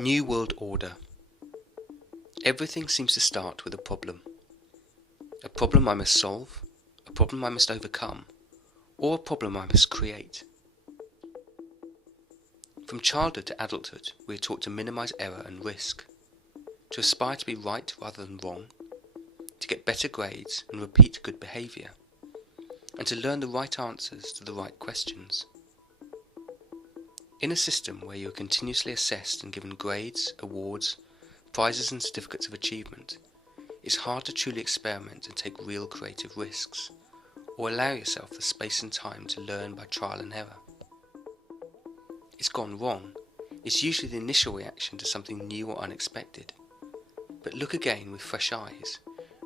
New World Order. Everything seems to start with a problem. A problem I must solve, a problem I must overcome, or a problem I must create. From childhood to adulthood, we are taught to minimize error and risk, to aspire to be right rather than wrong, to get better grades and repeat good behavior, and to learn the right answers to the right questions. In a system where you are continuously assessed and given grades, awards, prizes and certificates of achievement, it's hard to truly experiment and take real creative risks, or allow yourself the space and time to learn by trial and error. It's gone wrong is usually the initial reaction to something new or unexpected, but look again with fresh eyes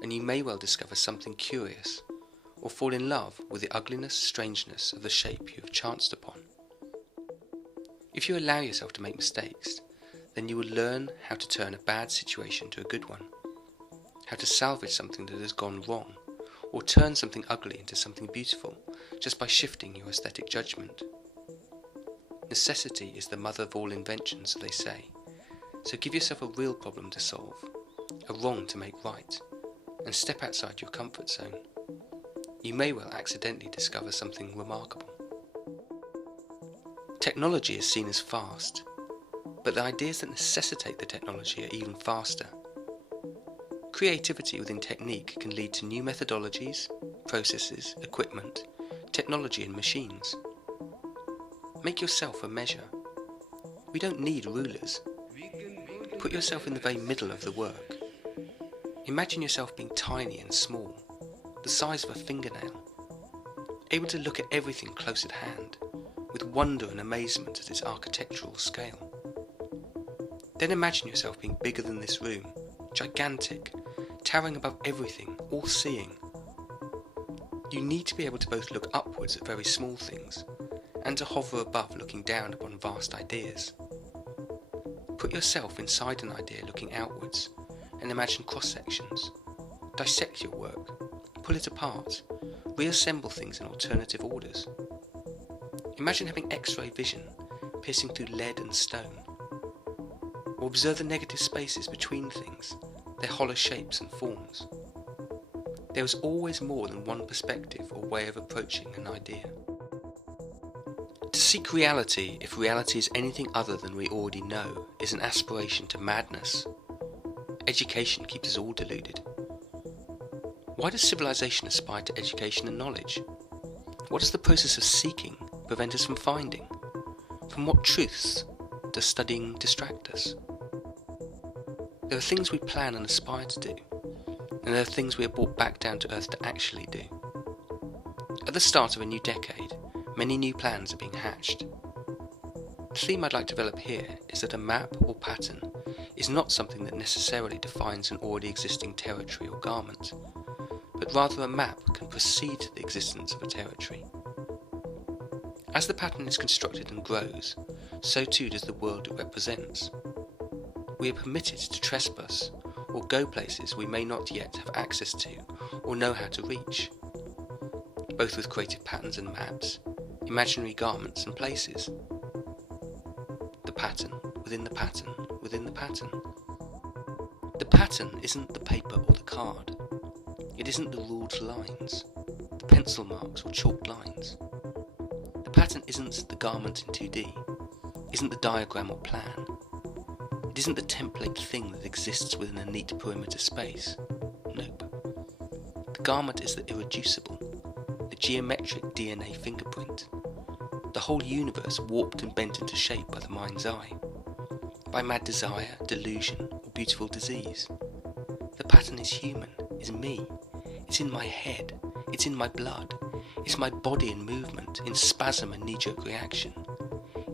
and you may well discover something curious, or fall in love with the ugliness, strangeness of the shape you have chanced upon. If you allow yourself to make mistakes, then you will learn how to turn a bad situation to a good one, how to salvage something that has gone wrong, or turn something ugly into something beautiful just by shifting your aesthetic judgment. Necessity is the mother of all inventions, they say, so give yourself a real problem to solve, a wrong to make right, and step outside your comfort zone. You may well accidentally discover something remarkable. Technology is seen as fast, but the ideas that necessitate the technology are even faster. Creativity within technique can lead to new methodologies, processes, equipment, technology and machines. Make yourself a measure. We don't need rulers. Put yourself in the very middle of the work. Imagine yourself being tiny and small, the size of a fingernail, able to look at everything close at hand, with wonder and amazement at its architectural scale. Then imagine yourself being bigger than this room, gigantic, towering above everything, all-seeing. You need to be able to both look upwards at very small things, and to hover above looking down upon vast ideas. Put yourself inside an idea looking outwards, and imagine cross-sections. Dissect your work, pull it apart, reassemble things in alternative orders. Imagine having X-ray vision, piercing through lead and stone. Or observe the negative spaces between things, their hollow shapes and forms. There is always more than one perspective or way of approaching an idea. To seek reality, if reality is anything other than we already know, is an aspiration to madness. Education keeps us all deluded. Why does civilization aspire to education and knowledge? What does the process of seeking prevent us from finding? From what truths does studying distract us? There are things we plan and aspire to do, and there are things we are brought back down to earth to actually do. At the start of a new decade, many new plans are being hatched. The theme I'd like to develop here is that a map or pattern is not something that necessarily defines an already existing territory or garment, but rather a map can precede the existence of a territory. As the pattern is constructed and grows, so too does the world it represents. We are permitted to trespass or go places we may not yet have access to or know how to reach, both with creative patterns and maps, imaginary garments and places. The pattern within the pattern within the pattern. The pattern isn't the paper or the card. It isn't the ruled lines, the pencil marks or chalked lines. The pattern isn't the garment in 2D, isn't the diagram or plan. It isn't the template thing that exists within a neat perimeter space. Nope. The garment is the irreducible, the geometric DNA fingerprint. The whole universe warped and bent into shape by the mind's eye, by mad desire, delusion, or beautiful disease. The pattern is human, is me. It's in my head, it's in my blood, it's my body in movement, in spasm and knee-jerk reaction.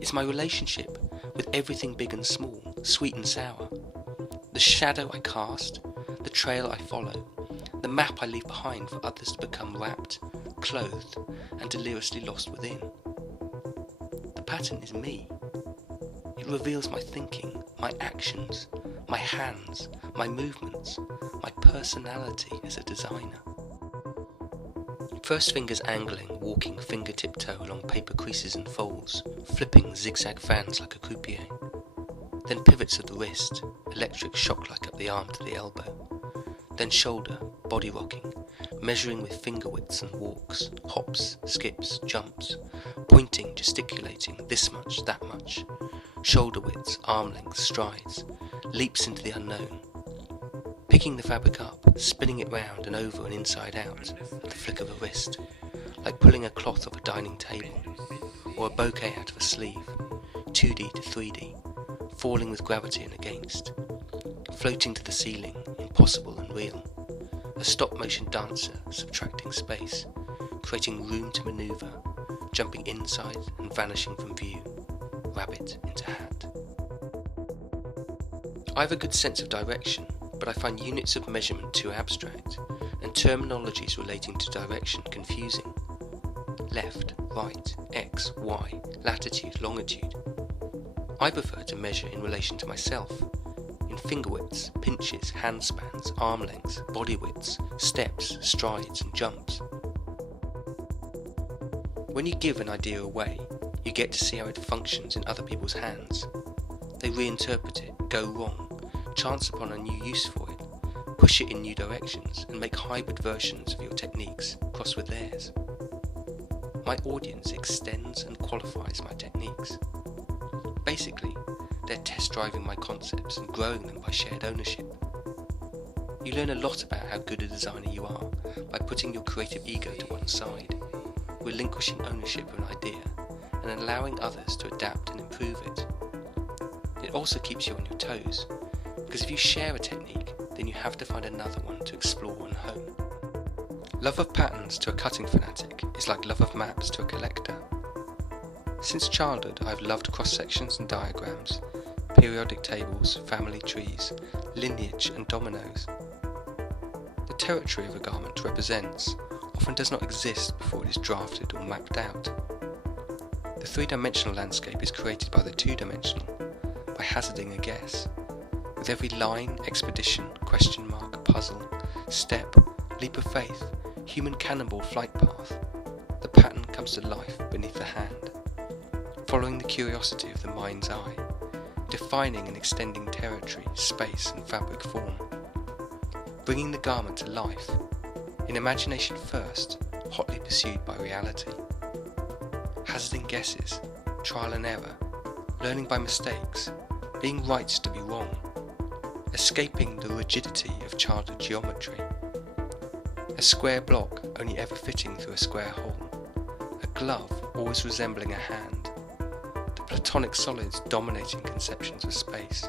It's my relationship with everything big and small, sweet and sour. The shadow I cast, the trail I follow, the map I leave behind for others to become wrapped, clothed, and deliriously lost within. The pattern is me. It reveals my thinking, my actions, my hands, my movements, my personality as a designer. First fingers angling, walking finger-tip-toe along paper creases and folds, flipping zigzag fans like a croupier. then pivots of the wrist, electric shock-like up the arm to the elbow, then shoulder, body rocking, measuring with finger widths and walks, hops, skips, jumps, pointing, gesticulating, this much, that much, shoulder widths, arm lengths, strides, leaps into the unknown, picking the fabric up, spinning it round and over and inside out at the flick of a wrist, like pulling a cloth off a dining table, or a bouquet out of a sleeve, 2D to 3D, falling with gravity and against, floating to the ceiling, impossible and real, a stop-motion dancer subtracting space, creating room to manoeuvre, jumping inside and vanishing from view, rabbit into hat. I have a good sense of direction, but I find units of measurement too abstract, and terminologies relating to direction confusing. Left, right, x, y, latitude, longitude. I prefer to measure in relation to myself, in finger widths, pinches, hand spans, arm lengths, body widths, steps, strides and jumps. When you give an idea away, you get to see how it functions in other people's hands. They reinterpret it, go wrong, chance upon a new use for it, push it in new directions and make hybrid versions of your techniques cross with theirs. My audience extends and qualifies my techniques. Basically, they're test driving my concepts and growing them by shared ownership. You learn a lot about how good a designer you are by putting your creative ego to one side, relinquishing ownership of an idea and allowing others to adapt and improve it. It also keeps you on your toes, because if you share a technique, then you have to find another one to explore and hone. Love of patterns to a cutting fanatic is like love of maps to a collector. Since childhood, I've loved cross-sections and diagrams, periodic tables, family trees, lineage and dominoes. The territory of a garment represents often does not exist before it is drafted or mapped out. The three-dimensional landscape is created by the two-dimensional, by hazarding a guess. With every line, expedition, question mark, puzzle, step, leap of faith, human cannonball flight path, the pattern comes to life beneath the hand, following the curiosity of the mind's eye, defining and extending territory, space and fabric form, bringing the garment to life, in imagination first, hotly pursued by reality, hazarding guesses, trial and error, learning by mistakes, being right to be wrong, escaping the rigidity of childhood geometry, a square block only ever fitting through a square hole, a glove always resembling a hand, the platonic solids dominating conceptions of space,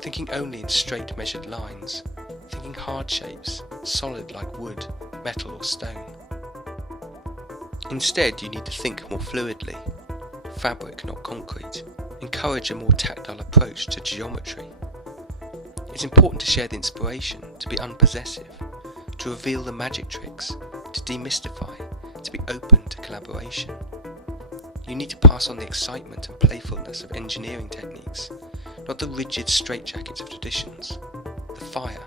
thinking only in straight measured lines, thinking hard shapes, solid like wood, metal or stone. Instead, you need to think more fluidly, fabric not concrete, encourage a more tactile approach to geometry. It's important to share the inspiration, to be unpossessive, to reveal the magic tricks, to demystify, to be open to collaboration. You need to pass on the excitement and playfulness of engineering techniques, not the rigid straitjackets of traditions, the fire,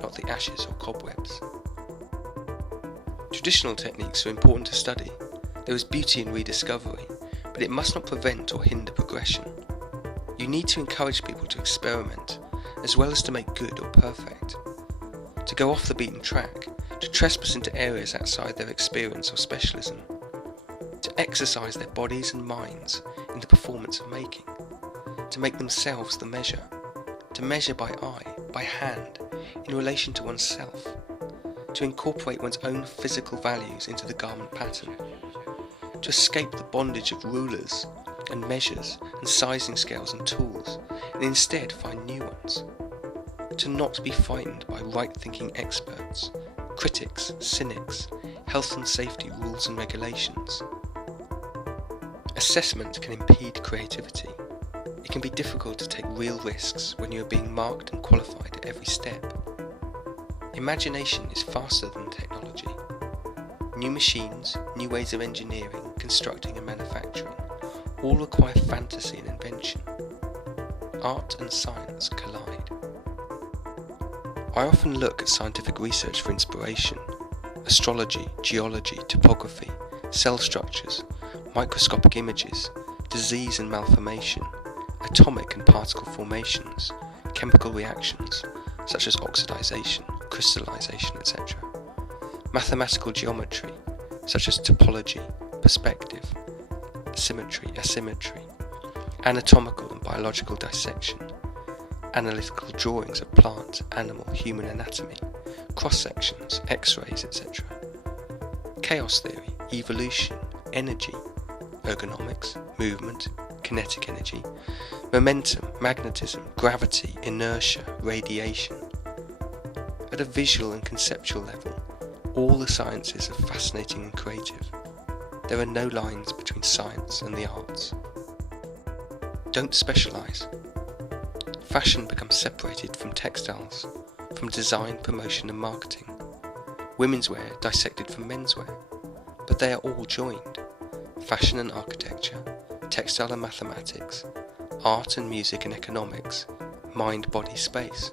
not the ashes or cobwebs. Traditional techniques are important to study. There is beauty in rediscovery, but it must not prevent or hinder progression. You need to encourage people to experiment, as well as to make good or perfect, to go off the beaten track, to trespass into areas outside their experience or specialism, to exercise their bodies and minds in the performance of making, to make themselves the measure, to measure by eye, by hand, in relation to oneself, to incorporate one's own physical values into the garment pattern, to escape the bondage of rulers and measures and sizing scales and tools, and instead find new ones, to not be frightened by right-thinking experts, critics, cynics, health and safety rules and regulations. Assessment can impede creativity. It can be difficult to take real risks when you are being marked and qualified at every step. Imagination is faster than technology. New machines, new ways of engineering, constructing and manufacturing all require fantasy and invention. Art and science collide. I often look at scientific research for inspiration. Astrology, geology, topography, cell structures, microscopic images, disease and malformation, atomic and particle formations, chemical reactions such as oxidization, crystallization, etc., mathematical geometry such as topology, perspective, symmetry, asymmetry, anatomical and biological dissection, analytical drawings of plant, animal, human anatomy, cross-sections, X-rays, etc., chaos theory, evolution, energy, ergonomics, movement, kinetic energy, momentum, magnetism, gravity, inertia, radiation. At a visual and conceptual level, all the sciences are fascinating and creative. There are no lines between science and the arts. Don't specialise. Fashion becomes separated from textiles, from design, promotion and marketing. Women's wear dissected from menswear, but they are all joined. Fashion and architecture, textile and mathematics, art and music and economics, mind, body, space.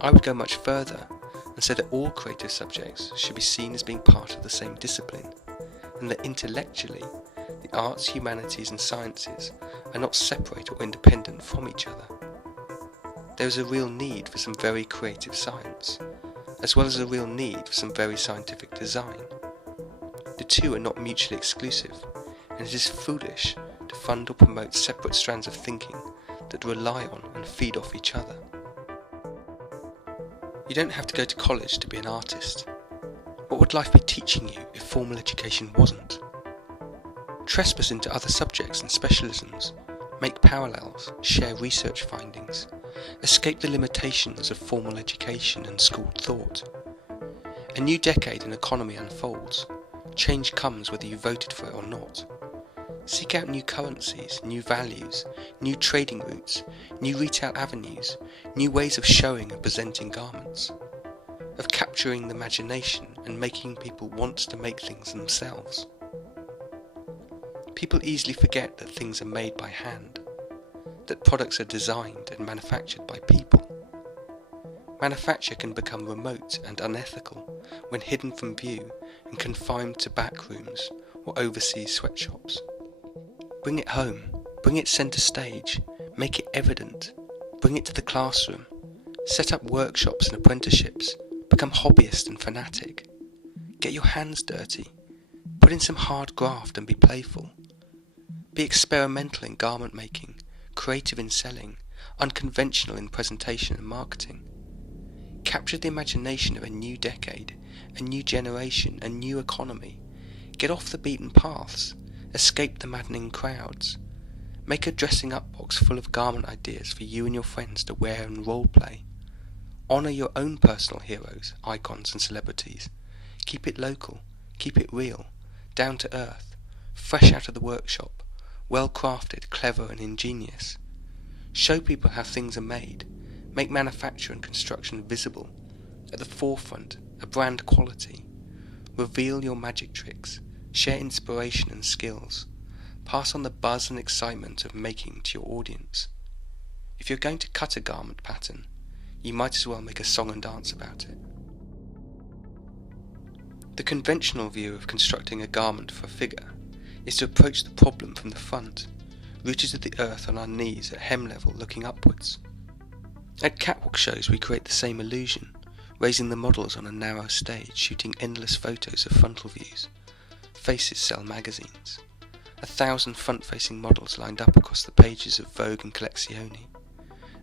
I would go much further and say that all creative subjects should be seen as being part of the same discipline, and that intellectually, the arts, humanities and sciences are not separate or independent from each other. There is a real need for some very creative science, as well as a real need for some very scientific design. The two are not mutually exclusive, and it is foolish to fund or promote separate strands of thinking that rely on and feed off each other. You don't have to go to college to be an artist. What would life be teaching you if formal education wasn't? Trespass into other subjects and specialisms, make parallels, share research findings, escape the limitations of formal education and schooled thought. A new decade in economy unfolds. Change comes whether you voted for it or not. Seek out new currencies, new values, new trading routes, new retail avenues, new ways of showing and presenting garments, of capturing the imagination and making people want to make things themselves. People easily forget that things are made by hand, that products are designed and manufactured by people. Manufacture can become remote and unethical when hidden from view and confined to back rooms or overseas sweatshops. Bring it home, bring it centre stage, make it evident, bring it to the classroom, set up workshops and apprenticeships, become hobbyist and fanatic. Get your hands dirty, put in some hard graft and be playful. Be experimental in garment making, creative in selling, unconventional in presentation and marketing. Capture the imagination of a new decade, a new generation, a new economy. Get off the beaten paths, escape the maddening crowds. Make a dressing up box full of garment ideas for you and your friends to wear and role play. Honour your own personal heroes, icons and celebrities. Keep it local, keep it real, down to earth, fresh out of the workshop, well crafted, clever and ingenious. Show people how things are made. Make manufacture and construction visible, at the forefront, a brand quality. Reveal your magic tricks, share inspiration and skills. Pass on the buzz and excitement of making to your audience. If you're going to cut a garment pattern, you might as well make a song and dance about it. The conventional view of constructing a garment for a figure is to approach the problem from the front, rooted to the earth on our knees at hem level looking upwards. At catwalk shows we create the same illusion, raising the models on a narrow stage, shooting endless photos of frontal views. Faces sell magazines. 1,000 front-facing models lined up across the pages of Vogue and Collezione,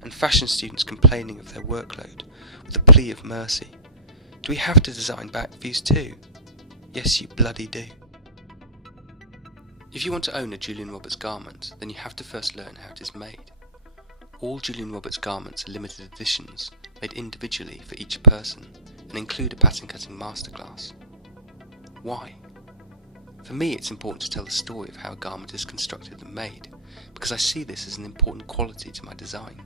and fashion students complaining of their workload with a plea of mercy. Do we have to design back views too? Yes, you bloody do. If you want to own a Julian Roberts garment, then you have to first learn how it is made. All Julian Roberts garments are limited editions, made individually for each person, and include a pattern cutting masterclass. Why? For me, it's important to tell the story of how a garment is constructed and made, because I see this as an important quality to my design.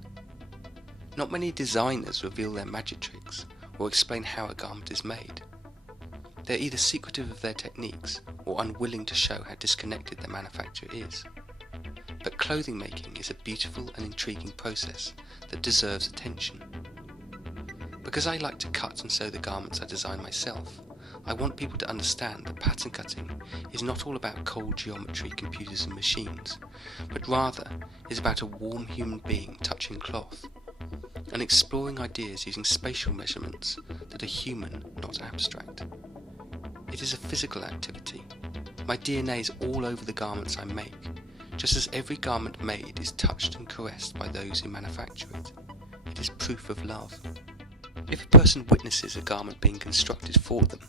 Not many designers reveal their magic tricks or explain how a garment is made. They're either secretive of their techniques or unwilling to show how disconnected their manufacture is. But clothing making is a beautiful and intriguing process that deserves attention. Because I like to cut and sew the garments I design myself, I want people to understand that pattern cutting is not all about cold geometry, computers and machines, but rather is about a warm human being touching cloth and exploring ideas using spatial measurements that are human, not abstract. It is a physical activity. My DNA is all over the garments I make, just as every garment made is touched and caressed by those who manufacture it. It is proof of love. If a person witnesses a garment being constructed for them,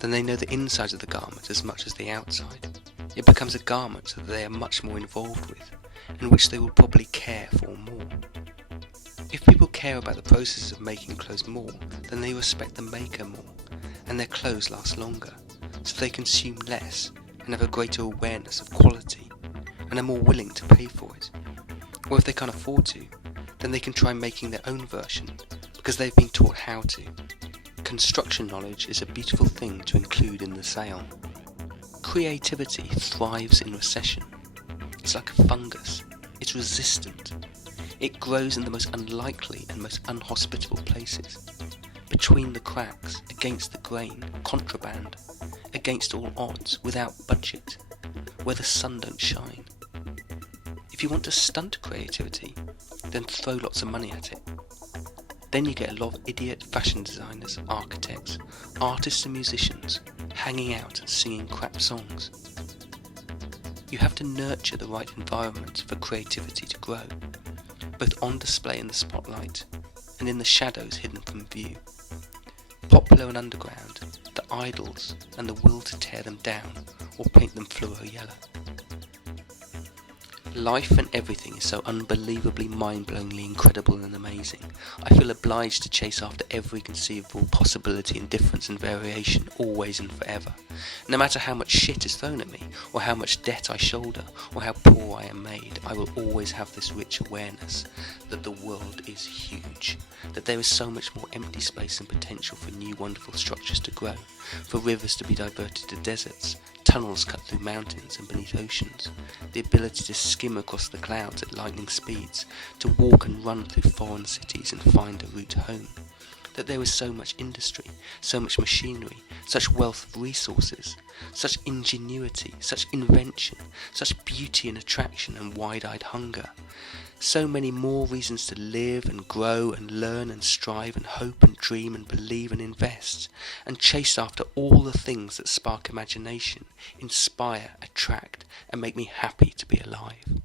then they know the inside of the garment as much as the outside. It becomes a garment that they are much more involved with, and which they will probably care for more. If people care about the process of making clothes more, then they respect the maker more, and their clothes last longer, so they consume less and have a greater awareness of quality, and are more willing to pay for it. Or if they can't afford to, then they can try making their own version, because they've been taught how to. Construction knowledge is a beautiful thing to include in the sale. Creativity thrives in recession. It's like a fungus. It's resistant. It grows in the most unlikely and most unhospitable places. Between the cracks, against the grain, contraband, against all odds, without budget, where the sun don't shine. If you want to stunt creativity, then throw lots of money at it. Then you get a lot of idiot fashion designers, architects, artists and musicians hanging out and singing crap songs. You have to nurture the right environment for creativity to grow, both on display in the spotlight and in the shadows hidden from view. Popular and underground, the idols and the will to tear them down or paint them fluoro yellow. Life and everything is so unbelievably mind-blowingly incredible and amazing. I feel obliged to chase after every conceivable possibility and difference and variation, always and forever. No matter how much shit is thrown at me, or how much debt I shoulder, or how poor I am made, I will always have this rich awareness that the world is huge, that there is so much more empty space and potential for new wonderful structures to grow, for rivers to be diverted to deserts, tunnels cut through mountains and beneath oceans, the ability to skim across the clouds at lightning speeds, to walk and run through foreign cities and find a route home. That there is so much industry, so much machinery, such wealth of resources, such ingenuity, such invention, such beauty and attraction and wide-eyed hunger. So many more reasons to live and grow and learn and strive and hope and dream and believe and invest and chase after all the things that spark imagination, inspire, attract and make me happy to be alive.